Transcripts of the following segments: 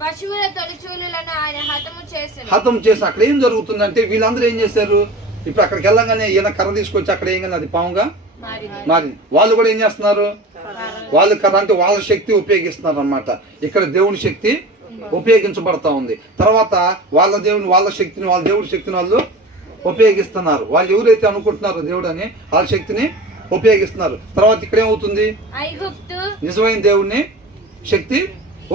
పశువుల తొలిచూలులను ఆయన హతము చేసి అక్కడ ఏం జరుగుతుందంటే వీళ్ళందరూ ఏం చేశారు? ఇప్పుడు అక్కడికి వెళ్ళంగానే ఈయన కర్ర తీసుకొచ్చి అక్కడ ఏం అది పాముగా మారింది. వాళ్ళు కూడా ఏం చేస్తున్నారు? వాళ్ళు కర్ర అంటే వాళ్ళ శక్తి ఉపయోగిస్తున్నారు అన్నమాట. ఇక్కడ దేవుని శక్తి ఉపయోగించబడతా ఉంది. తర్వాత వాళ్ళ శక్తిని వాళ్ళ దేవుడి శక్తిని వాళ్ళు ఉపయోగిస్తున్నారు. వాళ్ళు ఎవరైతే అనుకుంటున్నారో దేవుడు అని వాళ్ళ శక్తిని ఉపయోగిస్తున్నారు. తర్వాత ఇక్కడ ఏమవుతుంది? నిజమైన దేవుడిని శక్తి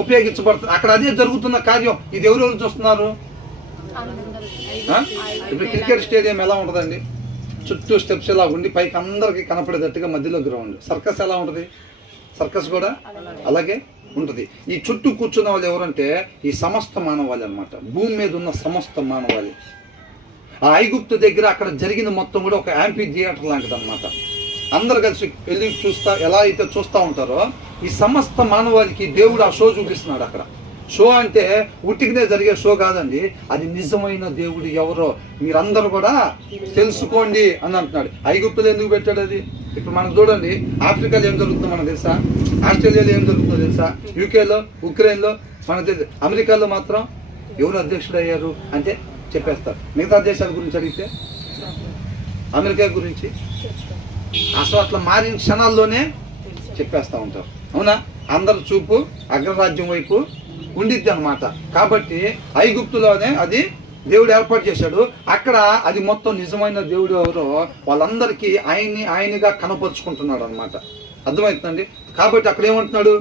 ఉపయోగించబడుతుంది. అక్కడ అదే జరుగుతున్న కార్యం. ఇది ఎవరెవరు చూస్తున్నారు? ఇప్పుడు క్రికెట్ స్టేడియం ఎలా ఉంటుందండి? చుట్టూ స్టెప్స్ ఎలా ఉండి పైకి అందరికి కనపడేటట్టుగా మధ్యలో గ్రౌండ్. సర్కస్ ఎలా ఉంటుంది? సర్కస్ కూడా అలాగే ఉంటుంది. ఈ చుట్టూ కూర్చున్న వాళ్ళు ఎవరంటే ఈ సమస్త మానవాళి అన్నమాట. భూమి మీద ఉన్న సమస్త మానవాళి. ఆ ఐగుప్తు దగ్గర అక్కడ జరిగిన మొత్తం కూడా ఒక యాంపీ థియేటర్ లాంటిది అనమాట. అందరు కలిసి వెళ్ళి ఎలా అయితే చూస్తూ ఉంటారో ఈ సమస్త మానవాళికి దేవుడు ఆ షో చూపిస్తున్నాడు. అక్కడ షో అంటే ఉట్టికినే జరిగే షో కాదండి, అది నిజమైన దేవుడు ఎవరో మీరందరూ కూడా తెలుసుకోండి అని అంటున్నాడు. ఐగుప్తులు ఎందుకు పెట్టాడు అది? ఇప్పుడు మనకు చూడండి, ఆఫ్రికాలో ఏం జరుగుతుందో మనకు తెలుసా? ఆస్ట్రేలియాలో ఏం జరుగుతుందో తెలుసా? యూకేలో, ఉక్రెయిన్లో మనకు తెలుసు. అమెరికాలో మాత్రం ఎవరు అధ్యక్షుడు అయ్యారు అంటే చెప్పేస్తారు. మిగతా దేశాల గురించి అడిగితే అమెరికా గురించి అసలు అట్లా మారిన క్షణాల్లోనే చెప్పేస్తూ ఉంటారు. అవునా? అందరు చూపు అగ్రరాజ్యం వైపు ఉండిద్ది అనమాట. కాబట్టి ఐగుప్తులోనే అది దేవుడు ఏర్పాటు చేశాడు. అక్కడ అది మొత్తం నిజమైన దేవుడు ఎవరో వాళ్ళందరికీ ఆయనగా కనపరుచుకుంటున్నాడు అనమాట. అర్థమవుతుందండి? కాబట్టి అక్కడ ఏమంటున్నాడు?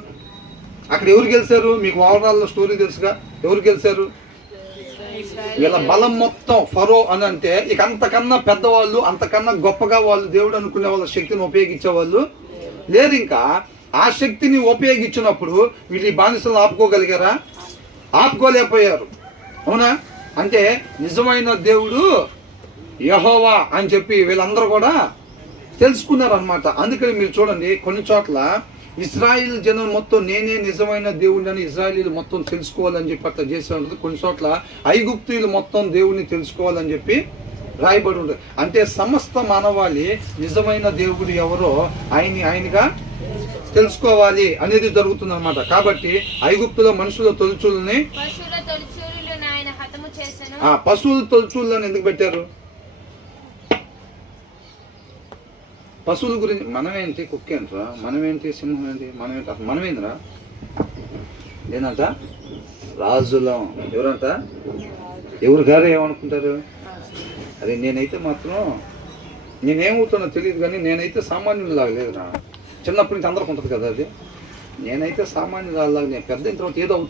అక్కడ ఎవరు గెలిచారు? మీకు ఓవరాల్ స్టోరీ తెలుసుగా. ఎవరు గెలిచారు? వీళ్ళ బలం మొత్తం ఫరో అని అంటే ఇక అంతకన్నా పెద్దవాళ్ళు, అంతకన్నా గొప్పగా వాళ్ళు దేవుడు అనుకునే వాళ్ళ శక్తిని ఉపయోగించే వాళ్ళు లేరు. ఇంకా ఆ శక్తిని ఉపయోగించినప్పుడు వీళ్ళు బానిసలు ఆపుకోగలిగారా? ఆపుకోలేకపోయారు. అవునా? అంటే నిజమైన దేవుడు యెహోవా అని చెప్పి వీళ్ళందరూ కూడా తెలుసుకున్నారు అనమాట. అందుకని మీరు చూడండి, కొన్ని చోట్ల ఇశ్రాయేల్ జనం మొత్తం నేనే నిజమైన దేవుడిని అని ఇశ్రాయేలీలు మొత్తం తెలుసుకోవాలని చెప్పి అట్లా చేసే ఉంటుంది. కొన్ని చోట్ల ఐగుప్తీయులు మొత్తం దేవుడిని తెలుసుకోవాలని చెప్పి రాయబడి ఉంటుంది. అంటే సమస్త మానవాళి నిజమైన దేవుడు ఎవరో ఆయనగా తెలుసుకోవాలి అనేది జరుగుతుంది అనమాట. కాబట్టి ఐగుప్తులో మనుషుల తొలిచూలని పశువుల తొలిచూళ్ళని ఎందుకు పెట్టారు? పశువుల గురించి మనమేంటి? కుక్కేంట్రా? మనమేంటి? సింహం ఏంటి? మనమేంటి? అసలు మనమేంద్రా? ఏందంట? రాజులం. ఎవరంట? ఎవరు గారు ఏమనుకుంటారు? అరే నేనైతే మాత్రం నేనేమవుతున్నా తెలియదు, కానీ నేనైతే సామాన్యులాగా లేదురా. చిన్నప్పటి నుంచి అందరికి ఉంటుంది కదా అది. నేనైతే సామాన్యులాగా, నేను పెద్ద అయిన తర్వాత ఏదో